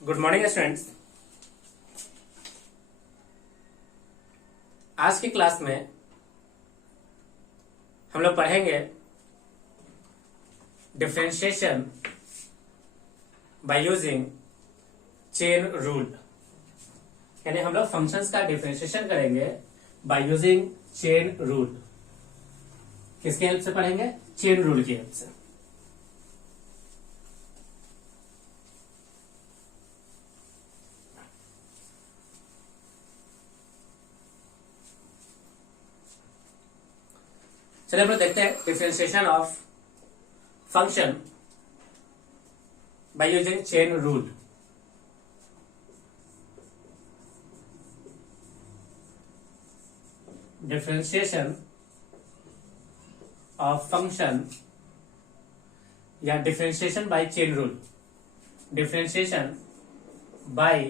Good morning students. आज की class में हम लोग पढ़ेंगे differentiation bye using chain rule. यानी हम लोग फंक्शंस का डिफरेंशिएशन करेंगे बाय यूजिंग चेन रूल। किसकी हेल्प से पढ़ेंगे? चेन रूल की हेल्प से। चलिए हम लोग देखते हैं differentiation of function by using chain rule. Differentiation of function या differentiation by chain rule. Differentiation by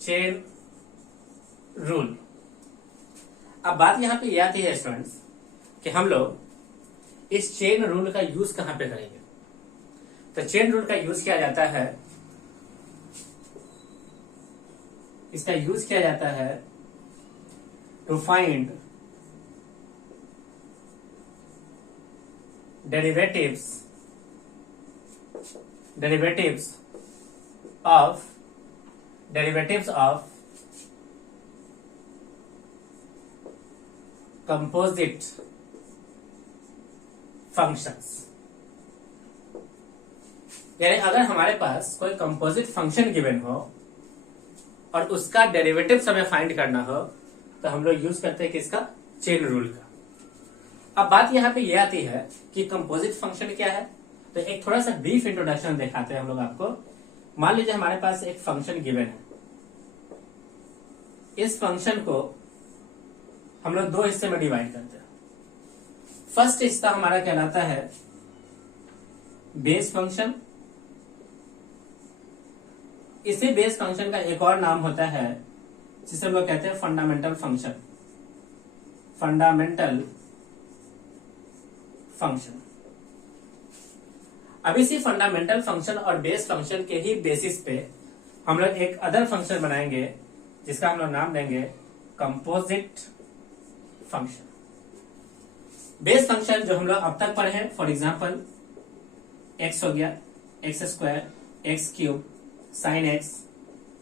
chain rule. अब बात यहां पे यह आती है स्टूडेंट्स कि हम लोग इस चेन रूल का यूज कहां पे करेंगे। तो चेन रूल का यूज किया जाता है, इसका यूज किया जाता है to find derivatives of composite functions. यानी अगर हमारे पास कोई कंपोजिट फंक्शन गिवन हो और उसका डेरिवेटिव्स हमें फाइंड करना हो तो हम लोग यूज करते हैं किसका? चेन रूल का। अब बात यहां पे यह आती है कि कंपोजिट फंक्शन क्या है। तो एक थोड़ा सा ब्रीफ इंट्रोडक्शन दिखाते हैं हम लोग आपको। मान लीजिए हमारे पास एक फंक्शन गिवन है। इस फंक्शन को हम लोग दो हिस्से में डिवाइड करते हैं। फर्स्ट हिस्सा हमारा कहलाता है बेस फंक्शन। इसी बेस फंक्शन का एक और नाम होता है जिसे हम लोग कहते हैं फंडामेंटल फंक्शन। Fundamental function. अब इसी फंडामेंटल फंक्शन और बेस फंक्शन के ही बेसिस पे हम लोग एक अदर फंक्शन बनाएंगे जिसका हम लोग नाम देंगे कंपोजिट फंक्शन। बेस फंक्शन जो हम लोग अब तक पढ़े हैं, फॉर एग्जाम्पल एक्स हो गया, X square, X cube, sine X,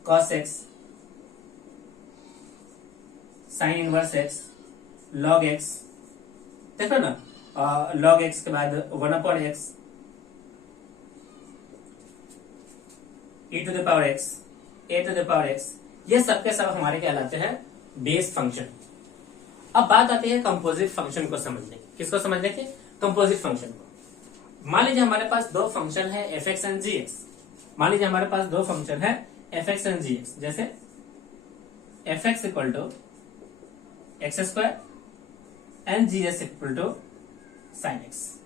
cos X, sine inverse X, log X. देखो ना, लॉग एक्स के बाद 1/x, e to the power X, a to the power X, ये सबके सब हमारे कहलाते हैं बेस फंक्शन। अब बात आती है कंपोजिट फंक्शन को समझने की। किसको समझने की? कंपोजिट फंक्शन को। मान लीजिए हमारे पास दो फंक्शन है F X and G X. मान लीजिए हमारे पास दो फंक्शन है F X and G X. जैसे F X equal to X square and G X equal to sine X.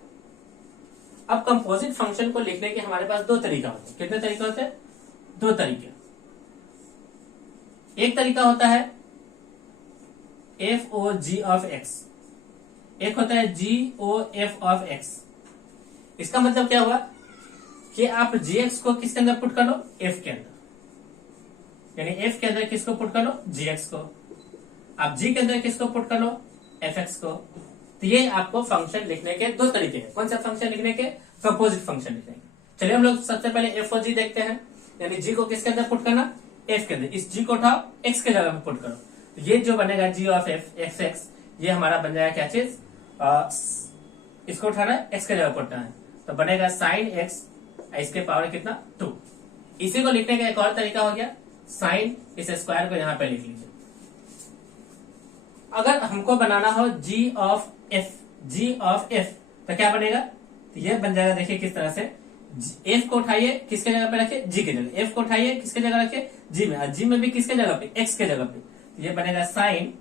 अब कंपोजिट फंक्शन को लिखने के हमारे पास दो तरीका होते हैं। कितने तरीके होते हैं? दो तरीके। एक तरीका होता है F O G of X, एक होता है G O F of X. इसका मतलब क्या हुआ कि आप जी एक्स को किसके अंदर पुट कर लो? एफ के अंदर। यानी एफ के अंदर किसको पुट कर लो? जी एक्स को। आप जी के अंदर किसको पुट कर लो? एफ एक्स को। तो ये आपको फंक्शन लिखने के दो तरीके हैं। कौन सा फंक्शन लिखने के? कंपोजिट फंक्शन लिखने के। चलिए हम लोग सबसे पहले एफ ओ जी देखते हैं। यानी जी को किसके अंदर पुट करना? एफ के अंदर। इस जी को उठाओ, एक्स के जगह पे पुट करो। तो ये जो बनेगा जी ऑफ एफ एक्स एक्स, ये हमारा बन जाएगा क्या चीज? इसको उठाना है, एक्स के जगह पुटना है, तो बनेगा साइन एक्स, इसके पावर कितना? 2। इसी को लिखने का एक और तरीका हो गया साइन, इस स्क्वायर को यहां पे लिख लीजिए। अगर हमको बनाना हो जी ऑफ एफ, तो क्या बनेगा? तो ये बन जाएगा, देखिए किस तरह से। एफ को उठाइए, किसके जगह पे रखे? जी के जगह। एफ को उठाइए, किसके जगह रखे? जी में। और जी में भी किसके जगह पे? एक्स के जगह पे। तो ये बनेगा साइन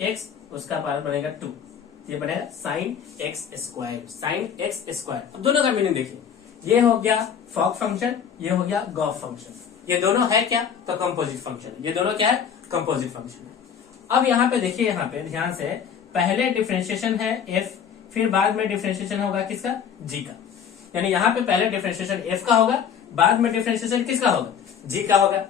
एक्स, उसका पावर बनेगा 2। ये बनेगा sine x square. Sine x square. अब दोनों का मीनिंग देखिए, ये हो गया फॉक फंक्शन, ये हो गया गॉफ फंक्शन। ये दोनों है क्या? तो कंपोजिट फंक्शन। ये दोनों क्या है? कंपोजिट फंक्शन है। अब यहाँ पे देखिए, यहाँ पे ध्यान से, पहले डिफरेंशिएशन है एफ, फिर बाद में डिफरेंशिएशन होगा किसका? जी का। यानी यहाँ पे पहले डिफरेंशिएशन एफ का होगा, बाद में डिफरेंशिएशन किसका होगा, जी का होगा।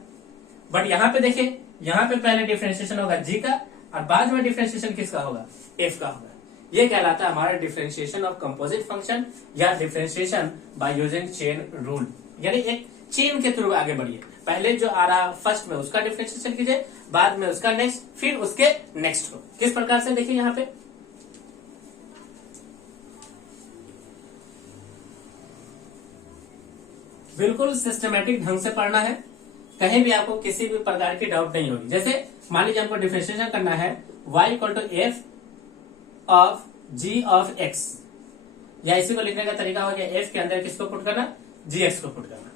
बट यहाँ पे देखिए, यहाँ पे पहले डिफरेंशिएशन होगा जी का और बाद में डिफरेंशिएशन किसका होगा, एफ का होगा। ये कहलाता है हमारा डिफरेंशिएशन ऑफ कंपोजिट फंक्शन या differentiation bye using chain rule. यानी एक चेन के थ्रू आगे बढ़िए, पहले जो आ रहा फर्स्ट में उसका डिफरेंशिएशन कीजिए, बाद में उसका नेक्स्ट, फिर उसके नेक्स्ट को। किस प्रकार से देखिए यहाँ पे, बिल्कुल सिस्टमेटिक ढंग से पढ़ना है, कहीं भी आपको किसी भी प्रकार की डाउट नहीं होगी। जैसे मान लीजिए हमको डिफरेंशिएशन करना है y equal to F of g of x, या इसी को लिखने का तरीका हो गया f के अंदर किसको पुट करना, gx को पुट करना।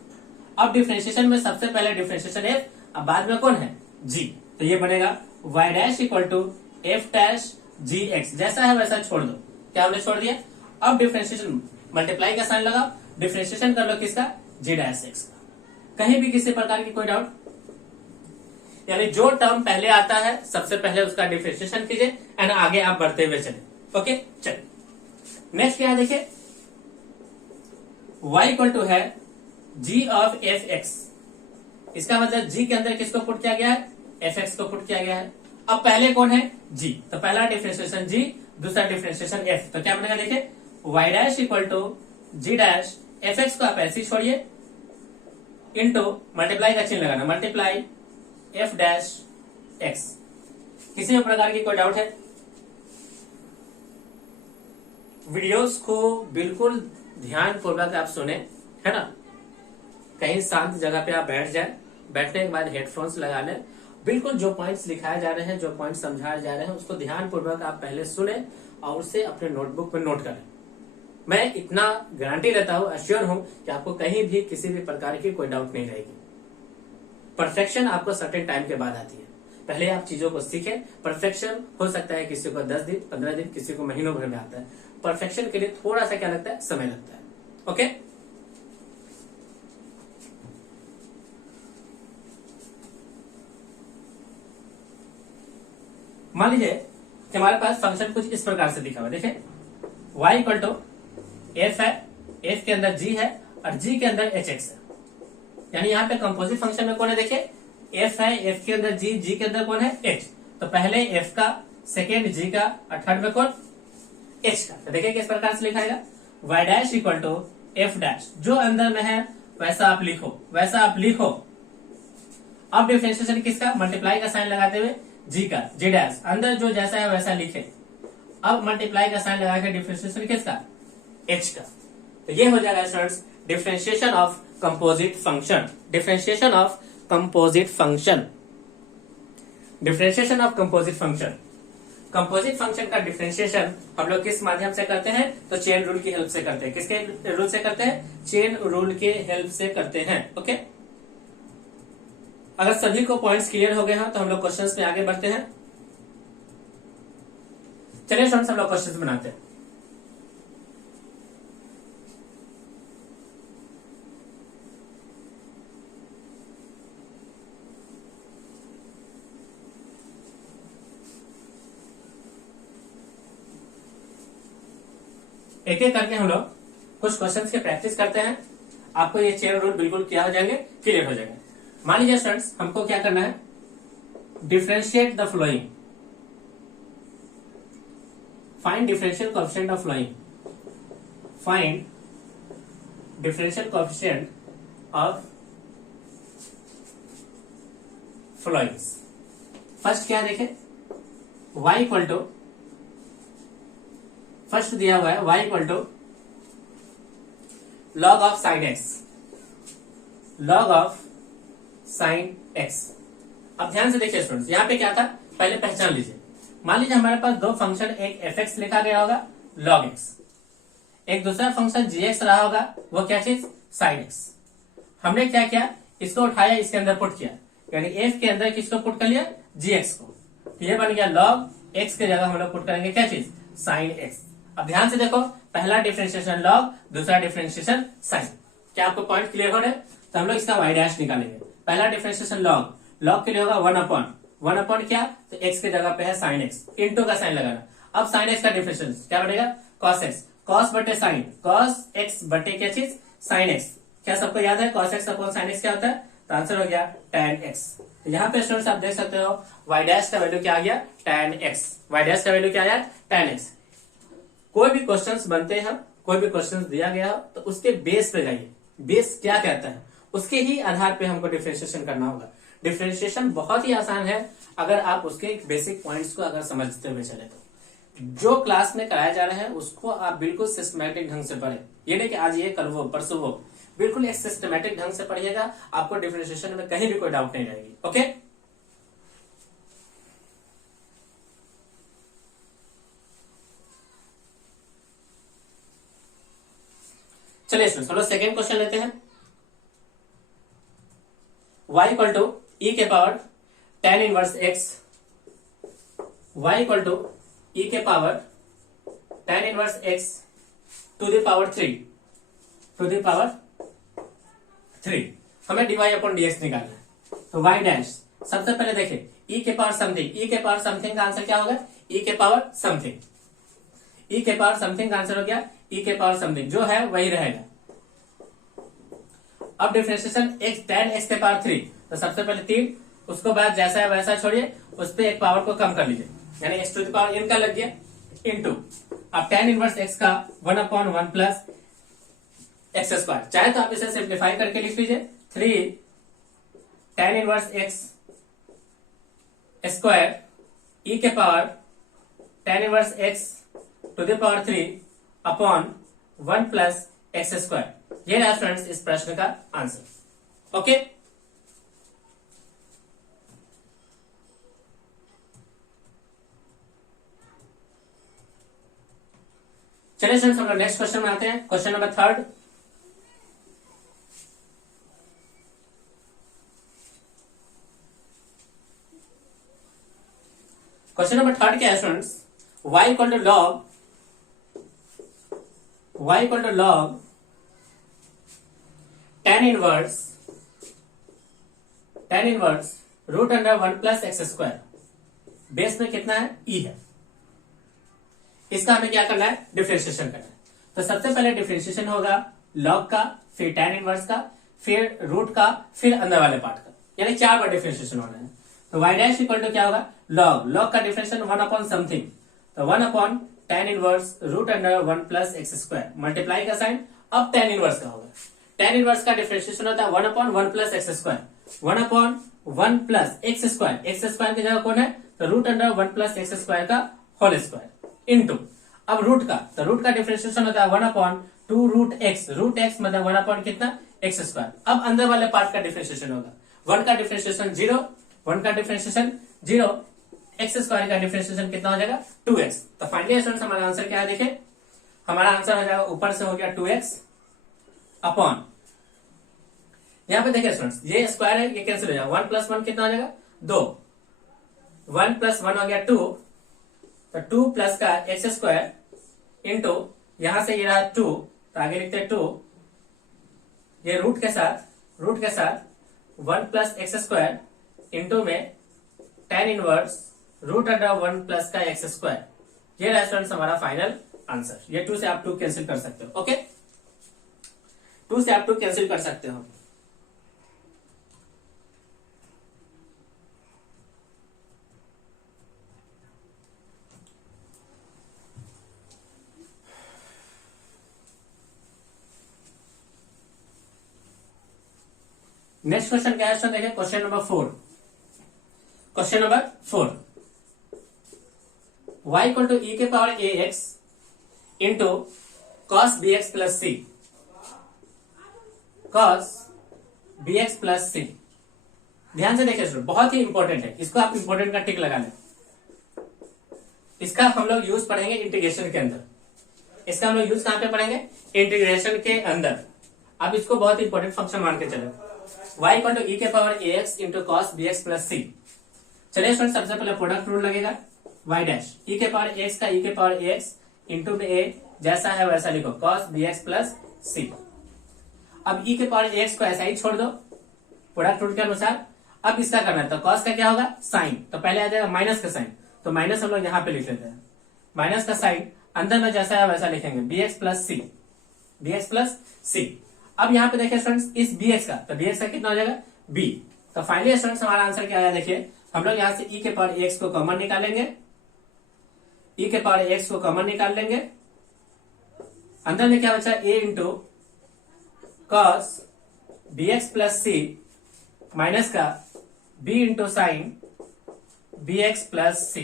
अब डिफरेंशिएशन में सबसे पहले डिफरेंशिएशन f, अब बाद में कौन है, g, तो ये बनेगा y dash equal to F dash gx, जैसा है वैसा छोड़ दो। क्या हमने छोड़ दिया, अब डिफरेंशिएशन मल्टीप्लाई का साइन लगाओ, डिफरेंशिएशन कर लो किसका, g डैश x का। कहीं भी किसी प्रकार की कोई डाउट, यानी जो टर्म पहले आता है सबसे पहले उसका डिफरेंशिएशन कीजिए एंड आगे आप बढ़ते हुए चले। ओके, चलिए नेक्स्ट क्या है देखिए, y इक्वल टू है g ऑफ एफ एक्स, इसका मतलब g के अंदर किसको पुट किया गया है, एफ एक्स को पुट किया गया है। अब पहले कौन है, g, तो पहला डिफरेंशिएशन g, दूसरा डिफरेंशिएशन f, तो क्या बनेगा देखिए y dash equal to g dash F X को आप ऐसे ही छोड़िए, इंटू मल्टीप्लाई का चिन्ह लगाना, मल्टीप्लाई एफ डैश एक्स। किसी भी प्रकार की कोई डाउट है, वीडियोस को बिल्कुल ध्यान पूर्वक आप सुने, है ना, कहीं शांत जगह पे आप बैठ जाए, बैठने के बाद हेडफोन्स लगा लें, बिल्कुल जो पॉइंट्स लिखाए जा रहे हैं, जो पॉइंट्स समझाए जा रहे हैं उसको ध्यान पूर्वक आप पहले सुने और उसे अपने नोटबुक में नोट करें। मैं इतना गारंटी लेता हूं, अश्योर हूं कि आपको कहीं भी किसी भी प्रकार की कोई डाउट नहीं रहेगी। परफेक्शन आपको सर्टेन टाइम के बाद आती है, पहले आप चीजों को सीखें। परफेक्शन हो सकता है किसी को 10 दिन 15 दिन, किसी को महीनों भर में आता है। परफेक्शन के लिए थोड़ा सा क्या लगता है, समय लगता है। ओके, मान लीजिए कि हमारे पास फंक्शन कुछ इस प्रकार से दिखा हुआ, देखिए y इक्वल टू एफ है, एफ के अंदर g है और g के अंदर एच एक्स है। यानी यहाँ पे कंपोजिट फंक्शन में कौन है, देखिए f है, f के अंदर g, g के अंदर कौन है, h, तो पहले f का, सेकेंड g का और थर्ड में कौन, h का। तो देखिए किस प्रकार से लिखाएगा, y dash equal to F dash, जो अंदर में है वैसा आप लिखो, वैसा आप लिखो। अब डिफरेंशिएशन किसका, मल्टीप्लाई का साइन लगाते हुए g का, g डैश, अंदर जो जैसा है वैसा लिखे। अब मल्टीप्लाई का साइन लगा के डिफरेंशिएशन किसका, h का। तो ये हो जाएगा students differentiation of composite function, differentiation of composite function, differentiation of composite function. Composite function का डिफरेंशिएशन हम लोग किस माध्यम से करते हैं, तो चेन रूल की हेल्प से करते हैं। किसके रूल से करते हैं, चेन रूल के हेल्प से करते हैं। ओके, अगर सभी को पॉइंट्स क्लियर हो गए हैं तो हम लोग क्वेश्चंस में आगे बढ़ते हैं। चलिए स्टूडेंट्स हम लोग क्वेश्चंस बनाते हैं। एक एक करके हम लोग कुछ क्वेश्चंस की प्रैक्टिस करते हैं, आपको ये चेन रूल बिल्कुल क्या हो जाएंगे, क्लियर हो जाएंगे। मान लीजिए स्टूडेंट्स हमको क्या करना है, differentiate the following, find differential coefficient of following, find differential coefficient of followings. First क्या देखें, y इक्वल टू, फर्स्ट दिया हुआ है y equal to log of sine X, log of sine X. अब ध्यान से देखिए स्टूडेंट्स, यहाँ पे क्या था, पहले पहचान लीजिए। मान लीजिए हमारे पास दो फंक्शन, एक एफ एक्स लिखा गया होगा लॉग एक्स, एक दूसरा फंक्शन जी एक्स रहा होगा, वो क्या चीज, साइन एक्स। हमने क्या किया, इसको उठाया, इसके अंदर पुट किया, यानी एफ के अंदर किसको पुट कर लिया, जी एक्स को। तो ये बन गया लॉग एक्स के जगह हम लोग पुट करेंगे क्या चीज, साइन एक्स। अब ध्यान से देखो, पहला डिफरेंशिएशन लॉग, दूसरा डिफरेंशिएशन साइन। क्या आपको पॉइंट क्लियर हो रहे हैं, तो हम लोग इसका वाई डैश निकालेंगे। पहला डिफरेंशिएशन लॉग, लॉग के लिए होगा 1 अपॉन क्या, तो एक्स के जगह पे है साइन एक्स, इंटू का साइन लगाना। अब साइन एक्स का डिफरेंशिएशन क्या बनेगा, कॉस एक्स, कॉस बटे साइन, कॉस एक्स बटे क्या चीज, साइन एक्स, क्या सबको याद है cos x upon sin x क्या होता है? तो आंसर हो गया tan x। यहाँ पे स्टूडेंट्स आप देख सकते हो y डैश का वैल्यू क्या आ गया? tan x। y डैश का वैल्यू क्या आया? tan x। कोई भी क्वेश्चंस बनते हैं, कोई भी क्वेश्चंस दिया गया हो तो उसके बेस पे जाइए, बेस क्या कहता है उसके ही आधार पे हमको डिफरेंशिएशन करना होगा। डिफरेंशिएशन बहुत ही आसान है अगर आप उसके बेसिक पॉइंट्स को अगर समझते हुए चले तो। जो क्लास में कराया जा रहा है उसको आप बिल्कुल सिस्टमैटिक ढंग से पढ़े, ये नहीं कि आज ये कल वो परसों वो, बिल्कुल एक सिस्टमैटिक ढंग से पढ़िएगा, आपको डिफरेंशिएशन में कहीं भी कोई डाउट नहीं रहेगी। ओके, चलिए स्टूडेंट्स हम लोग सेकेंड क्वेश्चन लेते हैं। y इक्वल टू ई के power tan inverse x, y equal to E के power tan inverse x to the power 3, to the power 3। हमें dy अपॉन dx निकालना है। तो y डैश, सबसे पहले देखिए e के पावर समथिंग, e के पावर समथिंग का आंसर क्या होगा? e के पावर समथिंग, e के पावर समथिंग का आंसर हो गया e के पावर समथिंग, जो है वही रहेगा। अब डिफरेंशिएशन x tan x के पावर 3, तो सबसे पहले 3, उसको बाद जैसा है वैसा छोड़िए, उस पर एक पावर को कम कर लीजिए, यानी x to the power n का लग गया इनटू। अब tan इनवर्स x का 1 अपॉन 1 प्लस एक्स स्क्वायर, चाहे तो आप इसे सिंप्लीफाई करके लिख लीजिए 3 tan inverse x square e के power tan inverse x to the power 3 upon 1 plus X square. ये रहा स्टूडेंट्स इस प्रश्न का आंसर। ओके, चलिए स्टूडेंट्स हम लोग नेक्स्ट क्वेश्चन में आते हैं। Question number 3। क्वेश्चन नंबर 3 क्या है students? y equal to log tan inverse root under 1 plus X square, base में कितना है? e है। इसका हमें क्या करना है? डिफरेंशिएशन करना है। तो सबसे पहले डिफरेंशिएशन होगा लॉग का, फिर tan इनवर्स का, फिर रूट का, फिर अंदर वाले पार्ट का, यानी 4 बार डिफरेंशिएशन होना है। तो y डैश इक्वल टू क्या होगा? लॉग का डिफरेंशिएशन 1 अपॉन समथिंग, तो 1 upon tan inverse root under 1 plus X square, multiply का साइन, अब tan इनवर्स का होगा। tan इनवर्स का डिफरेंशिएशन होता है 1 upon 1 plus X square, 1 upon 1 plus X square, X square की जगह कौन है? तो root under 1 plus X square का होल स्क्वायर इनटू। अब रूट का, तो रूट का डिफरेंशिएशन होता है 1 अपॉन 2 रूट एक्स मतलब 1 अपॉन कितना? X square. अब अंदर वाले पार्ट का डिफरेंशिएशन होगा, 1 का डिफरेंशिएशन 0, 1 का डिफरेंशिएशन 0, एक्स स्क्वायर का डिफरेंशिएशन कितना हो जाएगा? 2x। तो फाइनली स्टूडेंट्स हमारा आंसर क्या है? देखिए हमारा आंसर हो जाएगा, ऊपर से हो गया 2x अपॉन, यहां पे देखिए स्टूडेंट्स ये स्क्वायर है, ये कैंसिल हो जाएगा, 1 प्लस 1 कितना हो जाएगा? 2, 1 प्लस 1 हो गया 2, तो 2 प्लस का एक्स स्क्वायर इंटू, यहां से ये रहा 2, तो आगे लिखते हैं 2, ये रूट के साथ 1 प्लस एक्स स्क्वायर इंटू में tan inverse root under 1 plus का एक्स स्क्वायर। ये रहा स्टूडेंट्स हमारा फाइनल आंसर। ये 2 से आप 2 कैंसिल कर सकते हो। ओके, 2 से आप 2 कैंसिल कर सकते हो। नेक्स्ट क्वेश्चन क्या है? देखिए question number 4। Question number 4, y equal to E के power ax into cos bx plus c, cos bx plus c। ध्यान से देखिए स्टूडेंट, बहुत ही इंपॉर्टेंट है, इसको आप इंपॉर्टेंट का टिक लगा लें। इसका हम लोग यूज पढ़ेंगे इंटीग्रेशन के अंदर, इसका हम लोग यूज कहां पे पढ़ेंगे? इंटीग्रेशन के अंदर। अब इसको बहुत इंपॉर्टेंट फंक्शन मान के चले, y इक्वल टू ई के power ax into cos bx plus c। चलिए स्टूडेंट सबसे पहले प्रोडक्ट रूल लगेगा, y डैश ई के पावर x का ई के पावर ax इंटू में a जैसा है वैसा लिखो, कॉस bx प्लस c। अब ई के पावर ax को ऐसा ही छोड़ दो प्रोडक्ट रूल के अनुसार। अब इसका करना है, तो कॉस का क्या होगा? साइन, तो पहले आ जाएगा माइनस का साइन, तो माइनस हम लोग यहाँ पे लिख लेते हैं, माइनस का साइन, अंदर में जैसा है वैसा लिखेंगे bx plus c, bx plus c। अब यहाँ पे देखिए स्टूडेंट्स इस bx का, तो bx का कितना हो जाएगा b। तो फाइनली स्टूडेंट्स हमारा आंसर क्या आया, देखिए हम लोग यहाँ से e के पावर ax को कॉमन निकाल लेंगे, e के पावर ax को कॉमन निकाल लेंगे, अंदर में क्या बचा a into cos bx plus c minus का b into sine bx plus c,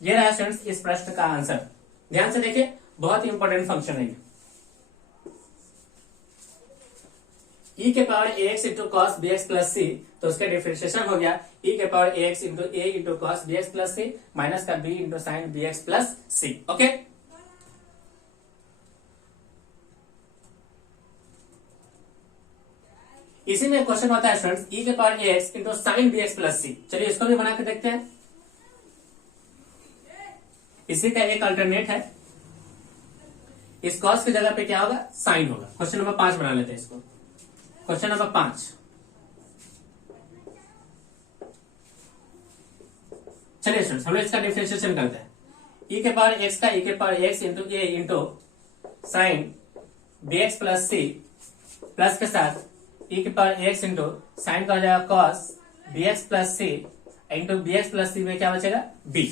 ये रहा स्टूडेंट्स इस प्रश्न का आंसर। ध्यान से देखिए, बहुत ही इंपॉर्टेंट फंक्शन है ये। e के power ax into cos bx plus c, तो उसका डिफरेंशिएशन हो गया e के power ax into a into cos bx plus c minus का b into sine bx plus c। Okay, इसी में क्वेश्चन होता है स्टूडेंट्स e के power ax into sine bx plus c। चलिए इसको भी बना के देखते हैं। इसी का एक अल्टरनेट है, इस कॉस की जगह पे क्या होगा, साइन होगा। क्वेश्चन नंबर 5 बना लेते हैं इसको। क्वेश्चन नंबर 5, चलिए स्टूडेंट्स हम लोग इसका डिफरेंशिएशन करते हैं। e के पावर x का e के power x into a into sine bx plus c plus के साथ e के पावर x इंटू साइन का हो जाएगा cos bx plus c into bx plus c में क्या बचेगा b।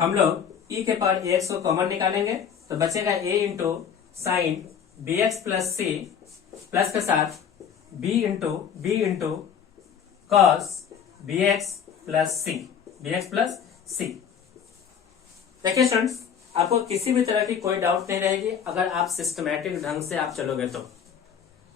हम लोग e के पावर ax को कॉमन निकालेंगे, तो बचेगा a into sine bx plus c plus के साथ b into cos bx plus c। देखिए स्टूडेंट्स, आपको किसी भी तरह की कोई डाउट नहीं रहेगी अगर आप सिस्टमैटिक ढंग से आप चलोगे तो।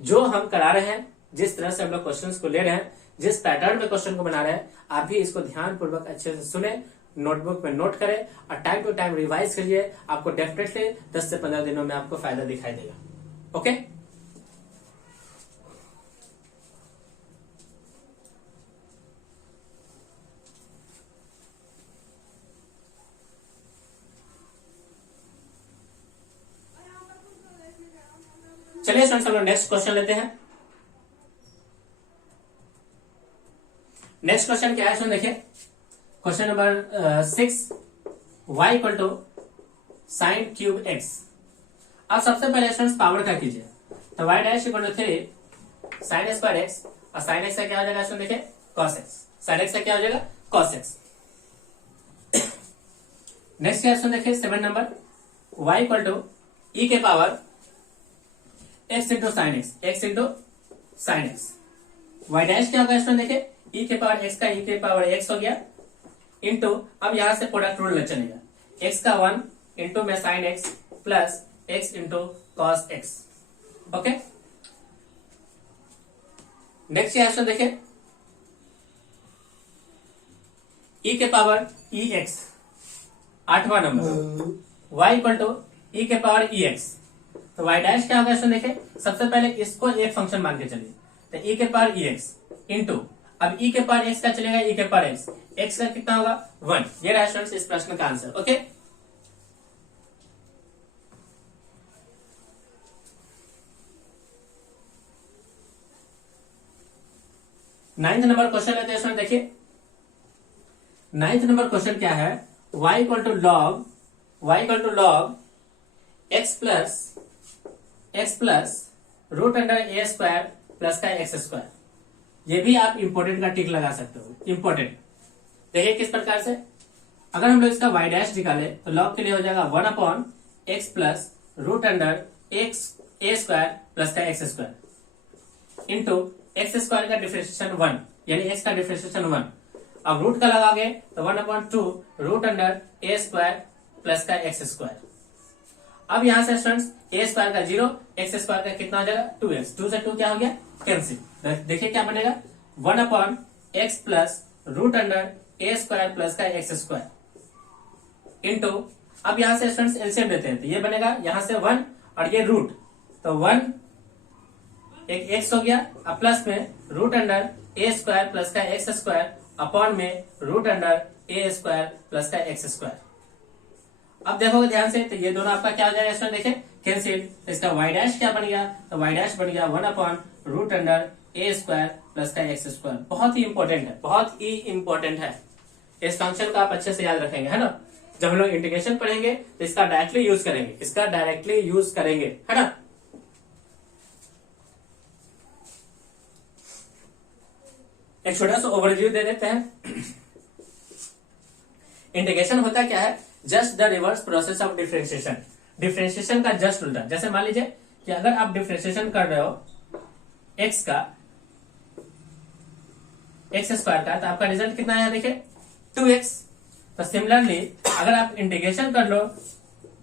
जो हम करा रहे हैं, जिस तरह से हम लोग क्वेश्चंस को ले रहे हैं, जिस पैटर्न में क्वेश्चन को बना रहे हैं, आप भी इसको ध्यान पूर्वक अच्छे से सुने, नोटबुक में नोट करें और टाइम टू टाइम रिवाइज करिए। आपको डेफिनेटली 10 से 15 दिनों में आपको फायदा दिखाई देगा। ओके, चलिए स्टूडेंट्स हम लोग नेक्स्ट क्वेश्चन लेते हैं। नेक्स्ट क्वेश्चन क्या है सुन देखिए, question number 6, y equal to sine cube x। अब सबसे पहले स्टूडेंट्स पावर का कीजिए, तो y dash equal to 3 sine square x, और साइन x का क्या हो जाएगा स्टूडेंट देखिए cos x, साइन x का क्या हो जाएगा cos x। नेक्स्ट क्या है देखिए 7 number, y equal to e के power x into sine x, y dash क्या होगा स्टूडेंट देखिए e के पावर x का e के पावर x हो गया इंटू, अब यहां से प्रोडक्ट रूल चलेगा, x का 1 इंटू में sine x plus x into cos x। Okay, next question देखिए e के पावर ex 8वां नंबर, y इक्वल टू e के पावर ex, तो y डैश क्या होगा स्टूडेंट देखिए, सबसे पहले इसको एक फंक्शन मान के चलिए, तो e के पावर ex इंटू, अब e के पावर x का चलेगा e के पावर x का कितना होगा 1। ये रहा स्टूडेंट्स इस प्रश्न का answer. Okay, ninth number question लेते हैं। देखिए नाइन्थ नंबर क्वेश्चन क्या है, y equal to log x plus root under A square plus का एक्स स्क्वायर। ये भी आप इंपोर्टेंट का टिक लगा सकते हो, इंपोर्टेंट। देखिए किस प्रकार से, अगर हम लोग इसका y डैश निकाले तो log के लिए हो जाएगा 1/x plus root under X A square plus का X square into X square का डिफरेंशिएशन 1, यानी x का डिफरेंशिएशन 1। अब रूट का लगाओगे तो 1/2 root under A square plus का एक्स स्क्वायर। अब यहां से स्टूडेंट्स ए स्क्वायर का 0, एक्स स्क्वायर का कितना हो जाएगा 2x, 2 से 2 क्या हो गया कैंसिल। देखिए क्या बनेगा 1/x plus root under A square plus का एक्स स्क्वायर इंटू, अब यहां से स्टूडेंट्स एलसीएम लेते हैं तो ये बनेगा यहां से 1 और ये रूट, तो 1 एक x हो गया, अब प्लस में root under A square plus का एक्स स्क्वायर अपॉन में root under A square plus का एक्स स्क्वायर। अब देखोगे ध्यान से तो ये दोनों आपका क्या हो जाएगा इसमें देखिए कैंसिल, तो इसका y डैश क्या बन गया, तो y डैश बन गया 1/रूट अंडर ए स्क्वायर प्लस का एक्स स्क्वायर। बहुत ही इंपॉर्टेंट है, बहुत ही इंपॉर्टेंट है। इस फंक्शन को आप अच्छे से याद रखेंगे, है ना। जब हम लोग इंटीग्रेशन पढ़ेंगे तो इसका डायरेक्टली यूज करेंगे, है ना। एक छोटा सा ओवरव्यू दे देते हैं। इंटीग्रेशन होता क्या है? Just the reverse process of differentiation. Differentiation का जस्ट उल्टा। जैसे मान लीजिए कि अगर आप डिफरेंशिएशन कर रहे हो एक्स का, एक्स स्क्वायर का, तो आपका रिजल्ट कितना है देखिए 2x। तो सिमिलरली अगर आप इंटीग्रेशन कर लो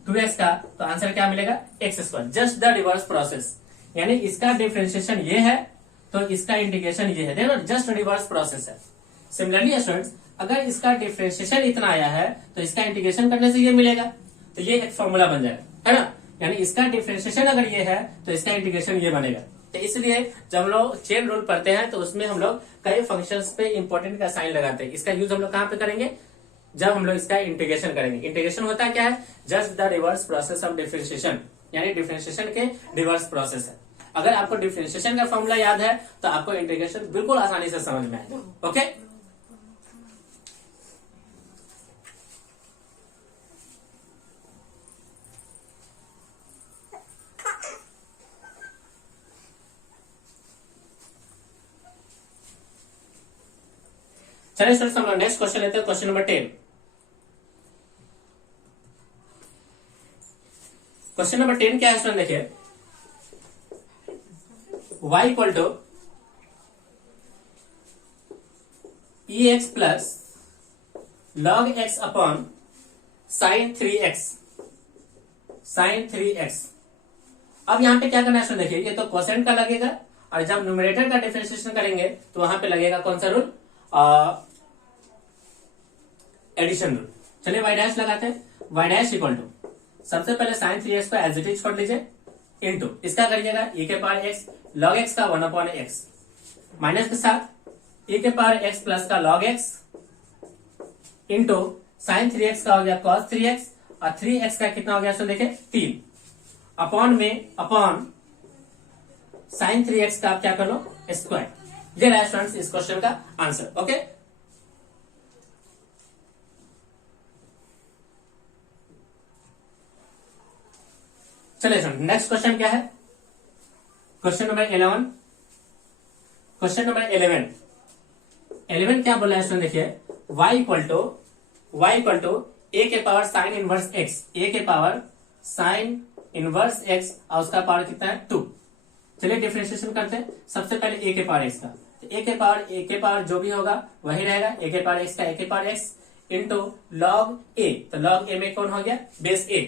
2x का, तो आंसर क्या मिलेगा? X square. Just the reverse process, यानी इसका डिफरेंशिएशन ये है तो इसका इंटीग्रेशन ये है, देखो जस्ट रिवर्स प्रोसेस है। सिमिलरली स्टूडेंट्स, अगर इसका डिफरेंशिएशन इतना आया है तो इसका इंटीग्रेशन करने से ये मिलेगा, तो ये एक फॉर्मूला बन जाएगा, है ना। यानी इसका डिफरेंशिएशन अगर ये है तो इसका इंटीग्रेशन ये बनेगा। तो इसलिए जब हम लोग चेन रूल पढ़ते हैं तो उसमें हम लोग कई फंक्शंस पे इंपॉर्टेंट का साइन लगाते हैं। इसका यूज हम लोग कहां पे करेंगे? जब हम लोग इसका इंटीग्रेशन करेंगे। इंटीग्रेशन होता क्या है? Just the reverse process of differentiation, यानी डिफरेंशिएशन के रिवर्स प्रोसेस है। अगर आपको डिफरेंशिएशन का फॉर्मूला याद है तो आपको इंटीग्रेशन बिल्कुल आसानी से समझ में आएगा। ओके, चलिए स्टूडेंट्स, हम लोग नेक्स्ट क्वेश्चन लेते हैं, क्वेश्चन नंबर 10। क्वेश्चन नंबर 10 क्या है स्टूडेंट? देखिए y equal to E X plus log X upon sine 3x, sine 3x। अब यहां पे क्या करना है स्टूडेंट? देखिए ये तो कोसेंट का लगेगा, और जब न्यूमरेटर का डिफरेंशिएशन करेंगे तो वहां पे लगेगा कौन सा रूल? Addition rule. चलिए y डैश लगाते हैं। y डैश इक्वल टू, सबसे पहले साइन 3x को एज इट इज छोड़ लीजिए, इनटू इसका करिएगा e के पावर x log x का 1/x, माइनस के साथ e के पावर x प्लस का log x into sine 3x का हो गया cos 3x, और 3x का कितना हो गया? सो देखिए 3, अपॉन में अपॉन साइन 3x का आप क्या कर लो? स्क्वायर। ये रहा स्टूडेंट्स इस क्वेश्चन का आंसर। ओके, चलिए सुन, नेक्स्ट क्वेश्चन क्या है? Question number 11। क्वेश्चन नंबर 11 क्या बोला है स्टूडेंट? देखिए y इक्वल टू a के power sine inverse x, a के पावर साइन इनवर्स x, और उसका पावर कितना है? 2। चलिए डिफरेंशिएशन करते हैं। सबसे पहले a के पावर x का, तो a के पावर जो भी होगा वही रहेगा, a के पावर x का a के power x into log a, तो लॉग a में कौन हो गया? बेस a,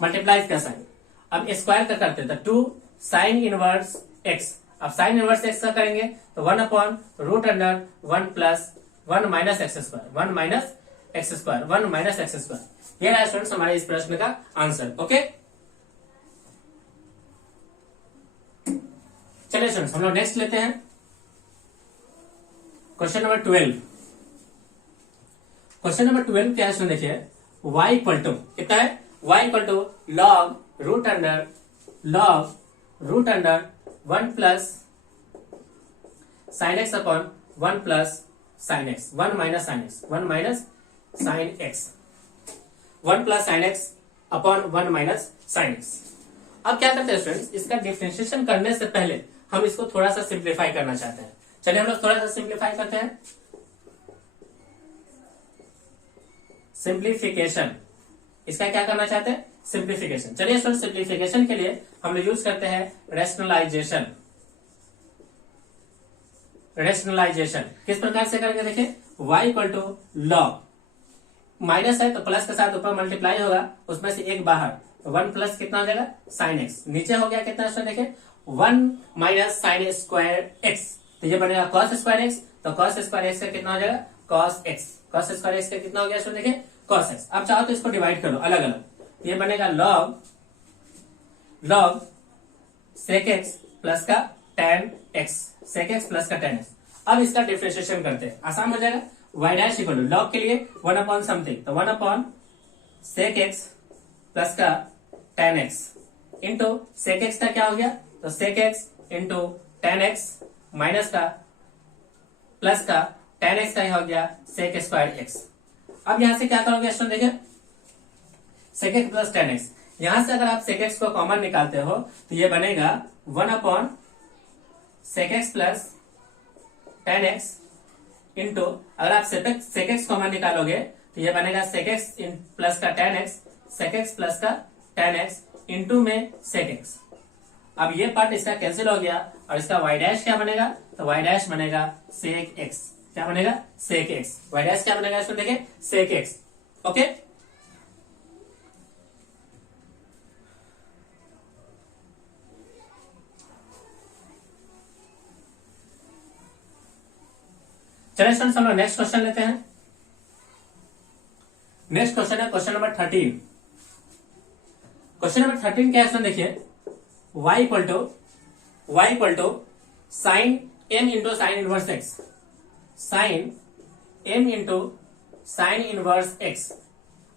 मल्टीप्लाई का साइन। अब स्क्वायर का करते हैं तो 2 साइन इनवर्स x। अब साइन इनवर्स x का करेंगे तो 1 upon root under 1 plus 1 minus X square, 1 minus X square, 1 minus X square. ये रहा स्टूडेंट्स हमारे इस प्रश्न का आंसर। ओके, चलिए स्टूडेंट्स हम लोग नेक्स्ट लेते हैं, क्वेश्चन नंबर 12। क्वेश्चन नंबर 12 क्या है स्टूडेंट? देखिए y इक्वल टू कितना है? y equal to log root under 1 plus sine X upon 1 plus sine X, 1 minus sine X, 1 minus sine X, 1 plus sine X upon 1 minus sine X. अब क्या करते हैं students? इसका differentiation करने से पहले हम इसको थोड़ा सा सिंप्लीफाई करना चाहते हैं। चलिए हम लोग थोड़ा सा सिंप्लीफाई करते हैं। सिंप्लीफिकेशन, इसका क्या करना चाहते हैं? सिंप्लीफिकेशन। चलिए स्टूडेंट सिंप्लीफिकेशन के लिए हम लोग यूज करते हैं रेशनलाइजेशन। रेशनलाइजेशन किस प्रकार से करेंगे? देखिए y equal to log, minus है तो प्लस के साथ ऊपर मल्टीप्लाई होगा, उसमें से एक बाहर, 1 प्लस कितना हो जाएगा? Sine x. नीचे हो गया कितना स्टूडेंट? देखिए 1 माइनस साइन स्क्वायर एक्स, तो ये बनेगा कॉस स्क्वायर एक्स, तो कॉस स्क्वायर एक्स का कितना हो जाएगा? Cos x. Cos square x का कितना हो गया स्टूडेंट? देखिए कॉस एक्स। अब चाहो तो इसको डिवाइड कर लो अलग अलग, ये बनेगा लॉग सेक एक्स प्लस का tan X, sec X plus का टेन एक्स। अब इसका डिफरेंशिएशन करते हैं, आसान हो जाएगा। y dash equal to log के लिए 1 अपॉन समथिंग, तो 1 अपॉन सेक एक्स प्लस का tan X into sec X का क्या हो गया? तो sec X into tan X minus का प्लस का टेन एक्स का हो गया सेक स्क्वायर एक्स। अब यहां से क्या करोगे स्टूडेंट? देखिए sec X plus tan X, यहां से अगर आप सेक एक्स को कॉमन निकालते हो तो ये बनेगा 1 upon sec X plus tan X into, अगर आप सेक एक्स कॉमन निकालोगे तो ये बनेगा सेक एक्स प्लस का tan X, sec X plus का टेन एक्स इंटू में सेक एक्स। अब ये पार्ट इसका कैंसिल हो गया और इसका वाई डैश क्या बनेगा, तो वाई डैश बनेगा सेक एक्स। क्या बनेगा, सेक एक्स। वाई डैश क्या बनेगा इसको देखें, सेक एक्स। ओके, चलिए स्टूडेंट्स हम लोग नेक्स्ट क्वेश्चन लेते हैं। नेक्स्ट क्वेश्चन है क्वेश्चन नंबर 13। क्वेश्चन नंबर 13 क्या है, देखिए y equal to sine m into sine inverse x, sine m into sine inverse x।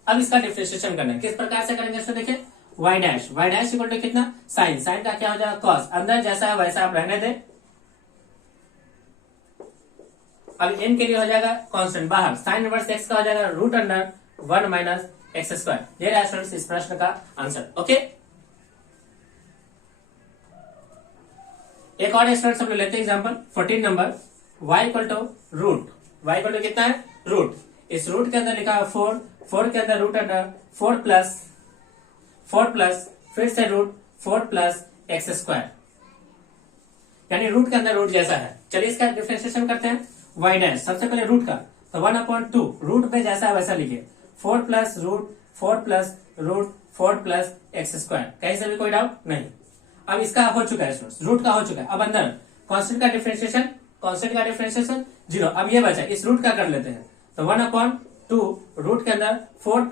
अब इसका डिफरेंशिएशन करना है, किस प्रकार से करेंगे इसको देखिए, y डैश इक्वल टू कितना, साइन, साइन का क्या हो जाएगा कॉस, अंदर जैसा है वैसा आप रहने दें। अब m के लिए हो जाएगा कांस्टेंट, बाहर साइन इनवर्स x का हो जाएगा root under 1 minus X square. ये रहा स्टूडेंट्स इस प्रश्न का आंसर। ओके, एक और स्टूडेंट्स हम लोग लेते हैं एग्जांपल 14 नंबर, y equal to root, y equal to कितना है रूट, इस रूट के अंदर लिखा है 4, 4 के अंदर रूट अंडर 4 प्लस फिर से रूट 4 प्लस एक्स स्क्वायर, यानी रूट के अंदर रूट जैसा है। चलिए इसका डिफरेंशिएशन करते हैं। y डैश सबसे पहले रूट का, तो 1/2 रूट में जैसा है वैसा लिखिए, 4 plus root 4 plus X square. कहीं से भी कोई डाउट नहीं। अब इसका हो चुका है रूट का हो चुका है। अब अंदर कांस्टेंट का डिफरेंशिएशन 0। अब ये बचा, इस रूट का कर लेते हैं, तो 1/2 रूट के अंदर 4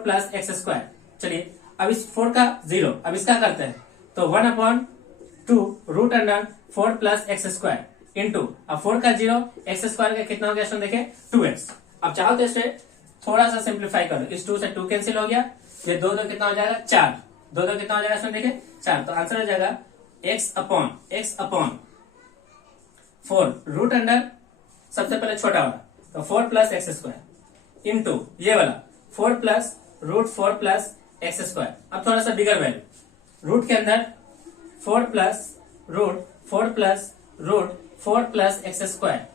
प्लस एक्स स्क्वायर। चलिए अब इस 4 का 0, अब इसका करते हैं, तो 1/2 root under 4 plus X square into, अब 4 का 0, एक्स स्क्वायर का कितना हो गया इसमें देखें 2x। अब चाहो तो इसे थोड़ा सा सिंप्लीफाई करो, इस 2 से 2 कैंसिल हो गया, ये 2 कितना हो जाएगा 4, 2 कितना हो जाएगा इसमें देखें 4, तो आंसर हो जाएगा x अपॉन 4 रूट अंडर सबसे पहले छोटा वाला, तो 4 प्लस एक्स स्क्वायर इंटू ये वाला 4 plus root 4 plus X square. अब थोड़ा सा बिगर वैल्यू, रूट के अंदर 4 plus root 4 plus X square.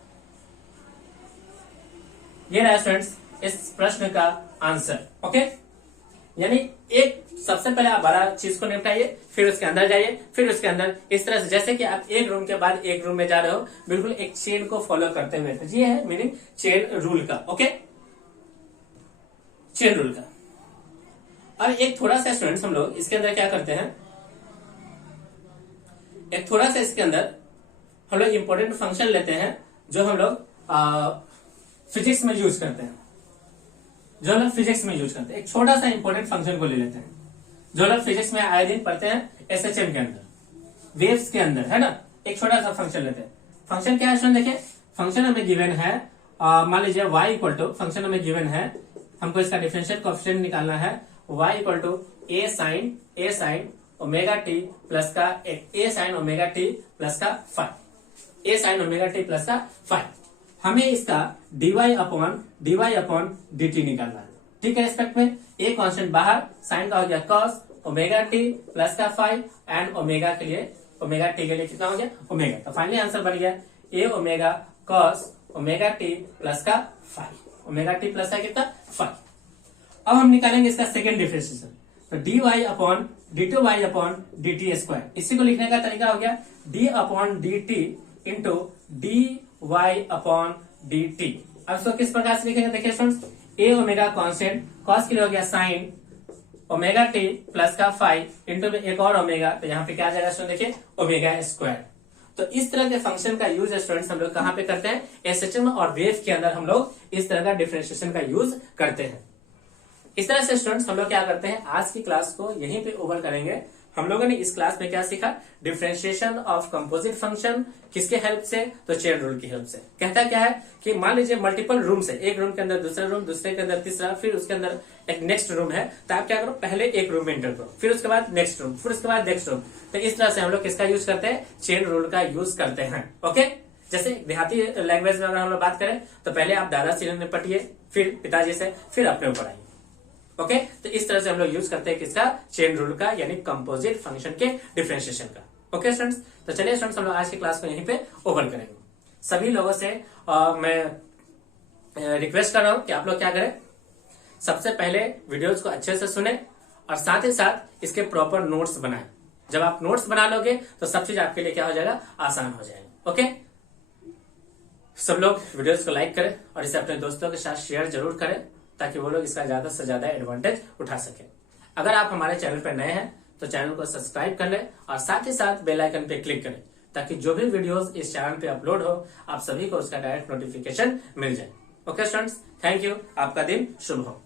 ये रहा स्टूडेंट्स इस प्रश्न का आंसर। ओके, यानी एक सबसे पहले आप बड़ा चीज को निपटाइए, फिर उसके अंदर जाइए, फिर उसके अंदर इस तरह से जैसे कि आप एक रूम के बाद एक रूम में जा रहे हो, बिल्कुल एक चेन को फॉलो करते हुए। तो ये है मीनिंग चेन रूल का। ओके, चेन रूल का। और एक थोड़ा सा स्टूडेंट्स हम लोग इसके अंदर क्या करते हैं, एक थोड़ा सा इसके अंदर हम लोग इंपॉर्टेंट फंक्शन लेते हैं जो हम लोग फिजिक्स में यूज करते हैं, एक छोटा सा इंपॉर्टेंट फंक्शन को ले लेते हैं जो लोग फिजिक्स में आए दिन पढ़ते हैं, एसएचएम के अंदर, वेव्स के अंदर, है ना। एक छोटा सा फंक्शन लेते हैं। फंक्शन क्या है देखिए, फंक्शन हमें गिवन है, मान लीजिए y इक्वल टू, फंक्शन हमें गिवन है, हमको इसका डिफरेंशियल कोएफिशिएंट निकालना है, y equal to a sin omega T plus का a sin omega T plus का 5, a sin omega T plus का 5। हमें इसका dy अपॉन dt निकालना है। ठीक है, रिस्पेक्ट में a कांस्टेंट बाहर, साइन का हो गया cos ओमेगा टी प्लस का 5 एंड ओमेगा के लिए, ओमेगा टी के लिए कितना हो गया ओमेगा। तो फाइनली आंसर बन गया a omega cos omega T plus का 5, ओमेगा टी प्लस का कितना 5। अब हम निकालेंगे इसका सेकेंड डिफरेंशिएशन, तो dy अपॉन dt स्क्वायर। इसी को लिखने का तरीका हो गया d upon dt into dy upon dt। अब इसको किस प्रकार से लिखेंगे देखिए students, a omega constant, cos के लिए हो गया साइन ओमेगा टी प्लस का 5 इंटू में एक और ओमेगा, तो यहाँ पे क्या आ जाएगा स्टूडेंट देखिए ओमेगा स्क्वायर। तो इस तरह के फंक्शन का यूज स्टूडेंट्स हम लोग कहाँ पे करते हैं, एसएचएम और वेव के अंदर हम लोग इस तरह का डिफरेंशिएशन का यूज करते हैं। इस तरह से स्टूडेंट्स हम लोग क्या करते हैं, आज की क्लास को यहीं पे ओवर करेंगे। हम लोगों ने इस क्लास में क्या सीखा, डिफरेंशिएशन ऑफ कंपोजिट फंक्शन, किसके हेल्प से, तो चेन रूल की हेल्प से। कहता क्या है कि मान लीजिए मल्टीपल रूम्स है, एक रूम के अंदर दूसरा रूम, दूसरे के अंदर तीसरा, फिर उसके अंदर एक नेक्स्ट रूम है, तो आप क्या करो, पहले एक रूम में एंटर करो, फिर उसके बाद नेक्स्ट रूम, फिर उसके बाद नेक्स्ट रूम। तो इस तरह से हम लोग किसका यूज करते हैं, चेन रूल का यूज करते हैं। ओके, जैसे देहाती लैंग्वेज में अगर हम लोग बात करें तो पहले आप दादाजी से निपटिए, फिर पिताजी से, फिर अपने ऊपर आइए। ओके, तो इस तरह से हम लोग यूज करते हैं किसका, चेन रूल का, यानी कंपोजिट फंक्शन के डिफरेंशिएशन का। ओके स्टूडेंट्स, तो चलिए स्टूडेंट्स हम लोग आज की क्लास को यहीं पे ओवर करेंगे। सभी लोगों से मैं रिक्वेस्ट कर रहा हूं कि आप लोग क्या करें, सबसे पहले वीडियोज को अच्छे से सुने और साथ ही साथ इसके प्रॉपर नोट्स बनाएं। जब आप नोट्स बना लोगे तो सब चीज आपके लिए क्या हो जाएगा, आसान हो जाएगा। ओके, सब लोग वीडियोस को लाइक करें और इसे अपने दोस्तों के साथ शेयर जरूर करें ताकि वो लोग इसका ज्यादा से ज्यादा एडवांटेज उठा सके। अगर आप हमारे चैनल पर नए हैं तो चैनल को सब्सक्राइब कर लें और साथ ही साथ बेल आइकन पे क्लिक करें ताकि जो भी वीडियोस इस चैनल पे अपलोड हो आप सभी को उसका डायरेक्ट नोटिफिकेशन मिल जाए। ओके स्टूडेंट्स, थैंक यू, आपका दिन शुभ हो।